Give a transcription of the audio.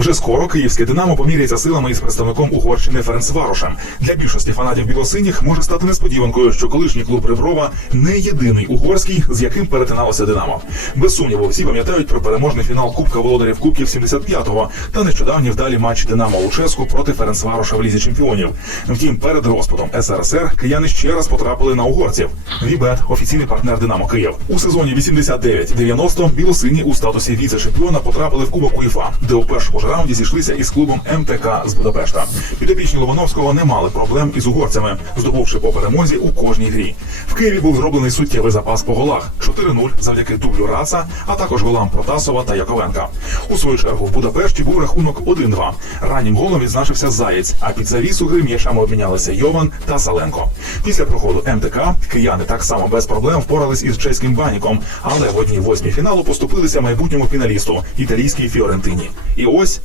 Вже скоро київське Динамо поміряється силами із представником Угорщини Ференцварошем. Для більшості фанатів білосиніх може стати несподіванкою, що колишній клуб Реброва не єдиний угорський, з яким перетиналося Динамо. Без сумніву, всі пам'ятають про переможний фінал Кубка володарів Кубків 75-го та нещодавні вдалі матч Динамо Луческу проти Ференцвароша в лізі чемпіонів. Втім, перед розпадом СРСР кияни ще раз потрапили на угорців. Вібет офіційний партнер Динамо Київ. У сезоні 89-90 білосині у статусі віце-чемпіона потрапили в Кубок УЄФА, де у першому раунді зійшлися із клубом МТК з Будапешта. Підопічні Лобановського не мали проблем із угорцями, здобувши по перемозі у кожній грі. В Києві був зроблений суттєвий запас по голах 4-0 завдяки дублю Раца, а також голам Протасова та Яковенка. У свою чергу в Будапешті був рахунок 1-2. Раннім голом відзначився Заєць, а під завісу гри м'ячами обмінялися Йован та Саленко. Після проходу МТК кияни так само без проблем впорались із чеським баніком, але в одній восьмій фіналу поступилися майбутньому фіналісту італійській Фіорентині. І ось